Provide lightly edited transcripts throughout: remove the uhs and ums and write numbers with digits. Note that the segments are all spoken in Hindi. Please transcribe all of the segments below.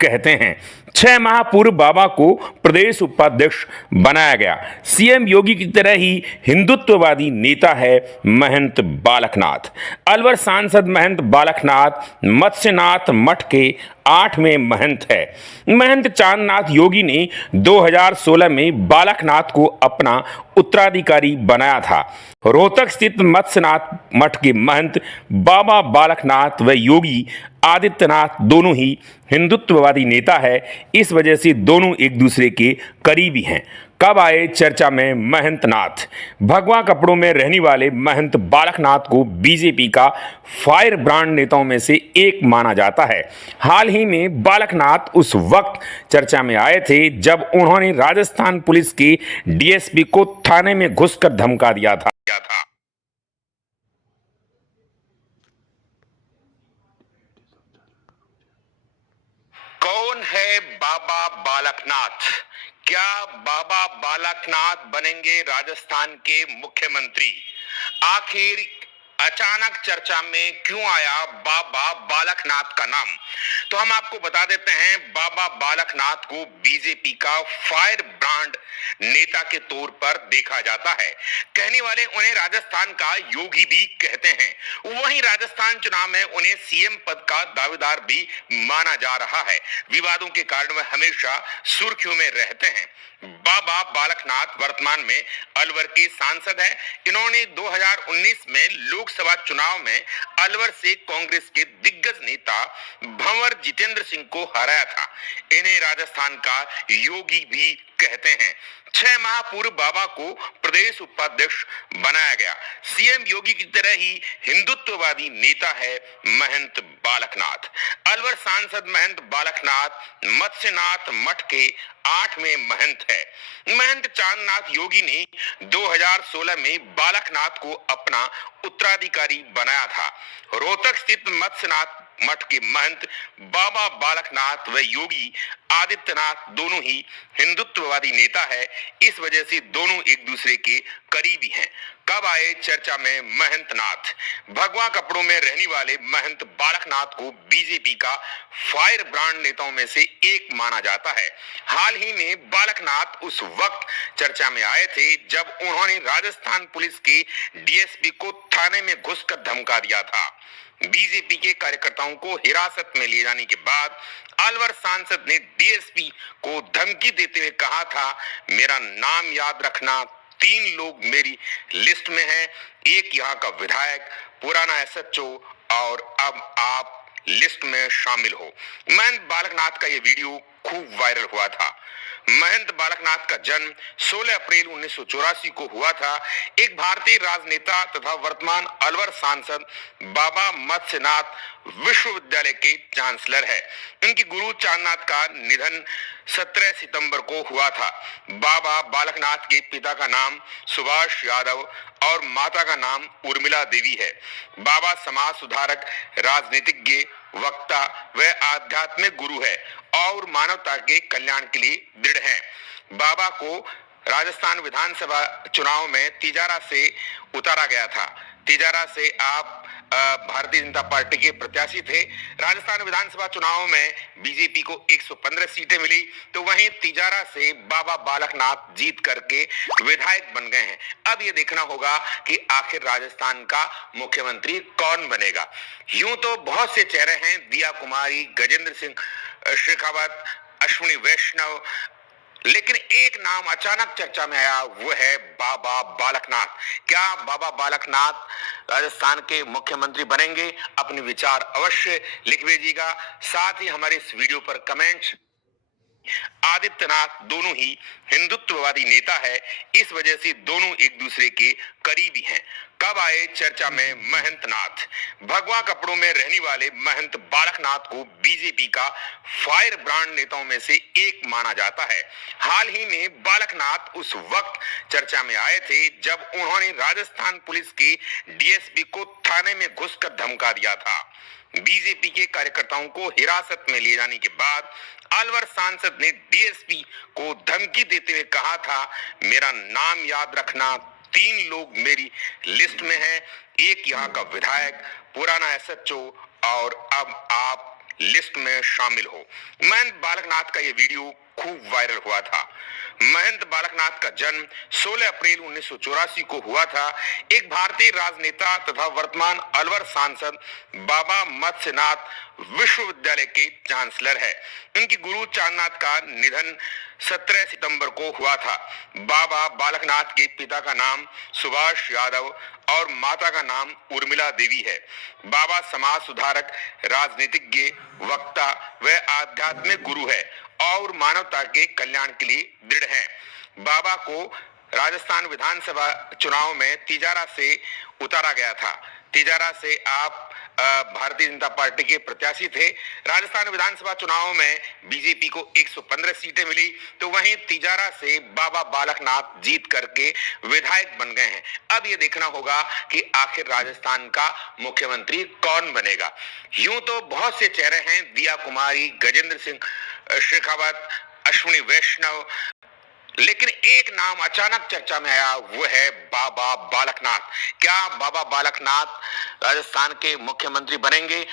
कहते हैं। 6 माह पूर्व बाबा को प्रदेश उपाध्यक्ष बनाया गया। सीएम योगी की तरह ही हिंदुत्ववादी नेता है महंत बालकनाथ। अलवर सांसद महंत बालकनाथ मत्स्यनाथ मठ के 8वें महंत है। महंत चांदनाथ योगी ने 2016 में बालकनाथ को अपना उत्तराधिकारी बनाया था। रोहतक स्थित मत्स्यनाथ मठ के महंत बाबा बालकनाथ व योगी आदित्यनाथ दोनों ही हिंदुत्ववादी नेता है। इस वजह से दोनों एक दूसरे के करीबी हैं। कब आए चर्चा में महंत नाथ? भगवा कपड़ों में रहने वाले महंत बालकनाथ को बीजेपी का फायर ब्रांड नेताओं में से एक माना जाता है। हाल ही में बालकनाथ उस वक्त चर्चा में आए थे जब उन्होंने राजस्थान पुलिस के डीएसपी को थाने में घुसकर धमका दिया था। कौन है बाबा बालकनाथ? क्या बाबा बालकनाथ बनेंगे राजस्थान के मुख्यमंत्री? आखिर अचानक चर्चा में क्यों आया बाबा बालकनाथ का नाम? तो हम आपको बता देते हैं, बाबा बालकनाथ को बीजेपी का फायर ब्रांड नेता के तौर पर देखा जाता है। कहने वाले उन्हें राजस्थान का योगी भी कहते हैं। वहीं राजस्थान चुनाव में उन्हें सीएम पद का दावेदार भी माना जा रहा है। विवादों के कारण वह हमेशा सुर्खियों में रहते हैं। बाबा बालकनाथ वर्तमान में अलवर के सांसद हैं। इन्होंने 2019 में लोकसभा चुनाव में अलवर से कांग्रेस के दिग्गज नेता भंवर जितेंद्र सिंह को हराया था। इन्हें राजस्थान का योगी भी कहते हैं। 6 माह पूर्व बाबा को प्रदेश उपाध्यक्ष बनाया गया। सीएम योगी की तरह ही हिंदुत्ववादी नेता है महंत बालकनाथ। अलवर सांसद महंत बालकनाथ मत्स्यनाथ मठ के 8वें महंत है। महंत चांदनाथ योगी ने 2016 में बालकनाथ को अपना उत्तराधिकारी बनाया था। रोहतक स्थित मत्स्यनाथ मठ के महंत बाबा बालकनाथ व योगी आदित्यनाथ दोनों ही हिंदुत्ववादी नेता है। इस वजह से दोनों एक दूसरे के करीबी हैं। कब आए चर्चा में महंत नाथ? भगवा कपड़ों में रहने वाले महंत बालकनाथ को बीजेपी का फायर ब्रांड नेताओं में से एक माना जाता है। हाल ही में बालकनाथ उस वक्त चर्चा में आए थे जब उन्होंने राजस्थान पुलिस के डीएसपी को थाने में घुसकर धमका दिया था। बीजेपी के कार्यकर्ताओं को हिरासत में ले जाने के बाद अलवर सांसद ने डीएसपी को धमकी देते हुए कहा था, मेरा नाम याद रखना, 3 लोग मेरी लिस्ट में हैं, एक यहाँ का विधायक, पुराना एसएचओ और अब आप लिस्ट में शामिल हो। महंत बालकनाथ का ये वीडियो खूब वायरल हुआ था। महंत बालकनाथ का जन्म 16 अप्रैल 1984 को हुआ था। एक भारतीय राजनेता तथा वर्तमान अलवर सांसद बाबा मत्स्यनाथ विश्वविद्यालय के चांसलर है। उनकी गुरु चांदनाथ का निधन 17 सितंबर को हुआ था। बाबा बालकनाथ के पिता का नाम सुभाष यादव और माता का नाम उर्मिला देवी है। बाबा समाज सुधारक, राजनीतिज्ञ, वक्ता व आध्यात्मिक गुरु है और मानवता के कल्याण के लिए दृढ़ हैं। बाबा को राजस्थान विधानसभा चुनाव में तिजारा से उतारा गया था। तिजारा से आप भारतीय जनता पार्टी के प्रत्याशी थे। राजस्थान विधानसभा चुनाव में बीजेपी को 115 सीटें मिली, तो वहीं तिजारा से बाबा बालकनाथ जीत करके विधायक बन गए हैं। अब ये देखना होगा कि आखिर राजस्थान का मुख्यमंत्री कौन बनेगा। यूं तो बहुत से चेहरे हैं, दिया कुमारी, गजेंद्र सिंह शेखावत, अश्विनी वैष्णव, लेकिन एक नाम अचानक चर्चा में आया, वो है बाबा बालकनाथ। क्या बाबा बालकनाथ राजस्थान के मुख्यमंत्री बनेंगे? अपने विचार अवश्य लिख भेजिएगा। साथ ही हमारे इस वीडियो पर कमेंट। आदित्यनाथ दोनों ही हिंदुत्ववादी नेता है। इस वजह से दोनों एक दूसरे के करीबी हैं। कब आए चर्चा में महंत नाथ? भगवा कपड़ों में रहने वाले महंत बालकनाथ को बीजेपी का फायर ब्रांड नेताओं में से एक माना जाता है। हाल ही में बालकनाथ उस वक्त चर्चा में आए थे जब उन्होंने राजस्थान पुलिस के डीएसपी को थाने में घुसकर धमका दिया था। बीजेपी के कार्यकर्ताओं को हिरासत में ले जाने के बाद अलवर सांसद ने डीएसपी को धमकी देते हुए कहा था, मेरा नाम याद रखना, 3 लोग मेरी लिस्ट में हैं, एक यहाँ का विधायक, पुराना एसएचओ और अब आप लिस्ट में शामिल हो। महंत बालकनाथ का यह वीडियो खूब वायरल हुआ था। महंत बालकनाथ का जन्म 16 अप्रैल 1984 को हुआ था। एक भारतीय राजनेता तथा वर्तमान अलवर सांसद बाबा मत्स्यनाथ विश्वविद्यालय के चांसलर है। उनकी गुरु चांदनाथ का निधन 17 सितंबर को हुआ था। बाबा बालकनाथ के पिता का नाम सुभाष यादव और माता का नाम उर्मिला देवी है। बाबा समाज सुधारक, राजनीतिज्ञ, वक्ता व आध्यात्मिक गुरु है और मानवता के कल्याण के लिए दृढ़ हैं। बाबा को राजस्थान विधानसभा चुनाव में तिजारा से उतारा गया था। तिजारा से आप भारतीय जनता पार्टी के प्रत्याशी थे। राजस्थान विधानसभा चुनाव में बीजेपी को 115 सीटें मिली, तो वहीं तिजारा से बाबा बालकनाथ जीत करके विधायक बन गए हैं। अब ये देखना होगा कि आखिर राजस्थान का मुख्यमंत्री कौन बनेगा। यूं तो बहुत से चेहरे हैं, दिया कुमारी, गजेंद्र सिंह शेखावत, अश्विनी वैष्णव, लेकिन एक नाम अचानक चर्चा में आया, वो है बाबा बालकनाथ। क्या बाबा बालकनाथ राजस्थान के मुख्यमंत्री बनेंगे?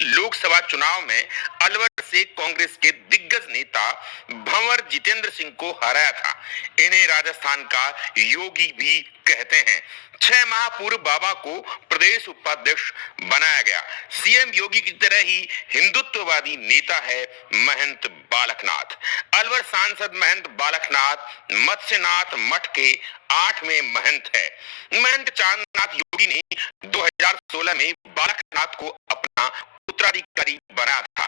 लोकसभा चुनाव में अलवर से कांग्रेस के दिग्गज नेता भंवर जितेंद्र सिंह को हराया था। इन्हें राजस्थान का योगी भी कहते हैं। 6 माह पूर्व बाबा को प्रदेश उपाध्यक्ष बनाया गया। सीएम योगी की तरह ही हिंदुत्ववादी नेता है महंत बालकनाथ। अलवर सांसद महंत बालकनाथ मत्स्यनाथ मठ के 8वें महंत है। महंत चांदनाथ योगी ने 2016 में बालकनाथ को अपना उत्तराधिकारी बनाया था।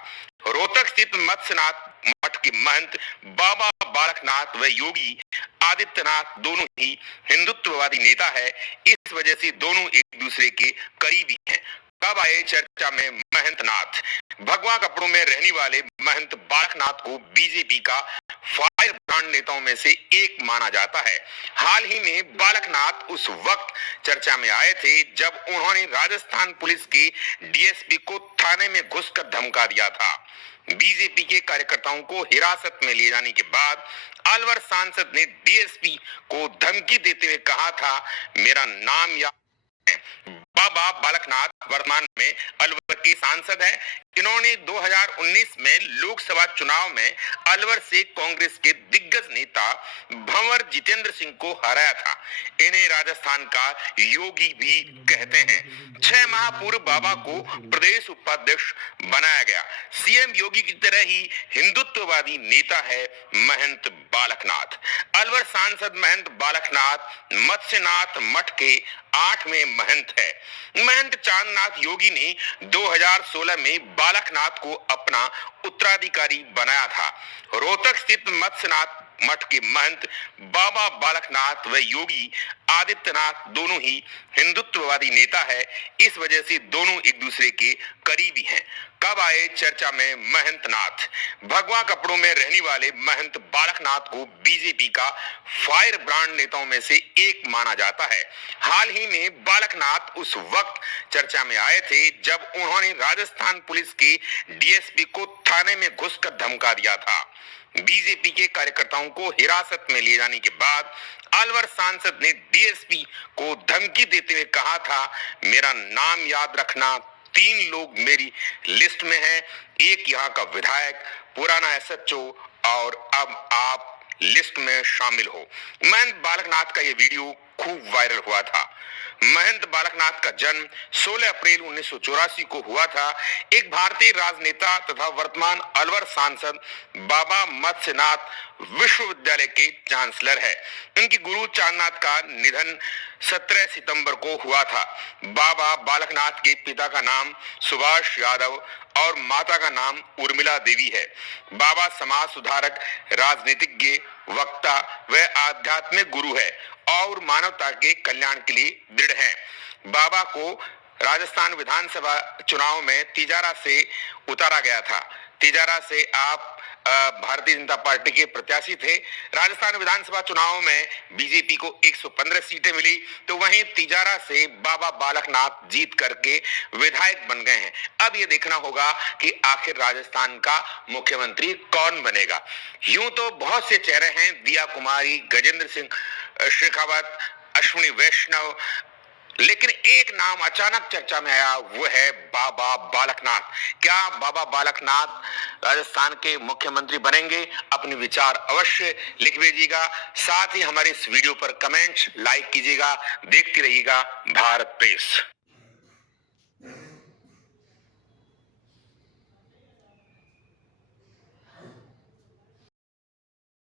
रोहतक स्थित मत्स्यनाथ मठ के महंत बाबा बालकनाथ व योगी आदित्यनाथ दोनों ही हिंदुत्ववादी नेता है। इस वजह से दोनों एक दूसरे के करीबी हैं। कब आए चर्चा में महंत नाथ? भगवा कपड़ों में रहने वाले महंत बालकनाथ को बीजेपी का फायर ब्रांड नेताओं में से एक माना जाता है। हाल ही में बालकनाथ उस वक्त चर्चा में आए थे जब उन्होंने राजस्थान पुलिस के डीएसपी को थाने में घुसकर धमका दिया था। बीजेपी के कार्यकर्ताओं को हिरासत में लिए जाने के बाद अलवर सांसद ने डीएसपी को धमकी देते हुए कहा था, मेरा नाम याद है। बाबा बालकनाथ वर्तमान में अलवर के सांसद हैं। इन्होंने 2019 में लोकसभा चुनाव में अलवर से कांग्रेस के दिग्गज नेता भंवर जितेंद्र सिंह को हराया था। इन्हें राजस्थान का योगी भी कहते हैं। 6 माह पूर्व बाबा को प्रदेश उपाध्यक्ष बनाया गया। सीएम योगी की तरह ही हिंदुत्ववादी नेता है महंत बालकनाथ। अलवर सांसद महंत बालकनाथ मत्स्यनाथ मठ के 8वें महंत है। महंत चांदनाथ योगी ने 2016 में बालकनाथ को अपना उत्तराधिकारी बनाया था। रोहतक स्थित मत्स्यनाथ मठ के महंत बाबा बालकनाथ व योगी आदित्यनाथ दोनों ही हिंदुत्ववादी नेता है। इस वजह से दोनों एक दूसरे के करीबी हैं। कब आए चर्चा में महंत नाथ? भगवा कपड़ों में रहने वाले महंत बालकनाथ को बीजेपी का फायर ब्रांड नेताओं में से एक माना जाता है। हाल ही में बालकनाथ उस वक्त चर्चा में आए थे जब उन्होंने राजस्थान पुलिस के डीएसपी को थाने में घुसकर धमका दिया था। बीजेपी के कार्यकर्ताओं को हिरासत में लिए जाने के बाद अलवर सांसद ने डीएसपी को धमकी देते हुए कहा था, मेरा नाम याद रखना, 3 लोग मेरी लिस्ट में हैं, एक यहाँ का विधायक, पुराना एसएचओ और अब आप लिस्ट में शामिल हो। महंत बालकनाथ का यह वीडियो खूब वायरल हुआ था। महंत बालकनाथ का जन्म 16 अप्रैल 1984 को हुआ था। एक भारतीय राजनेता तथा वर्तमान अलवर सांसद बाबा मत्स्यनाथ विश्वविद्यालय के चांसलर है। उनकी गुरु चांदनाथ का निधन 17 सितंबर को हुआ था। बाबा बालकनाथ के पिता का नाम सुभाष यादव और माता का नाम उर्मिला देवी है। बाबा समाज सुधारक, राजनीतिज्ञ, वक्ता व आध्यात्मिक गुरु है और मानवता के कल्याण के लिए दृढ़ हैं। बाबा को राजस्थान विधानसभा चुनाव में तिजारा से उतारा गया था। तिजारा से आप भारतीय जनता पार्टी के प्रत्याशी थे। राजस्थान विधानसभा चुनाव में बीजेपी को 115 सीटें मिली, तो वहीं तिजारा से बाबा बालकनाथ जीत करके विधायक बन गए हैं। अब ये देखना होगा कि आखिर राजस्थान का मुख्यमंत्री कौन बनेगा। यूं तो बहुत से चेहरे हैं, दिया कुमारी, गजेंद्र सिंह शेखावत, अश्विनी वैष्णव, लेकिन एक नाम अचानक चर्चा में आया, वो है बाबा बालकनाथ। क्या बाबा बालकनाथ राजस्थान के मुख्यमंत्री बनेंगे? अपने विचार अवश्य लिख भेजिएगा। साथ ही हमारे इस वीडियो पर कमेंट लाइक कीजिएगा। देखते रहिएगा भारत प्रेस।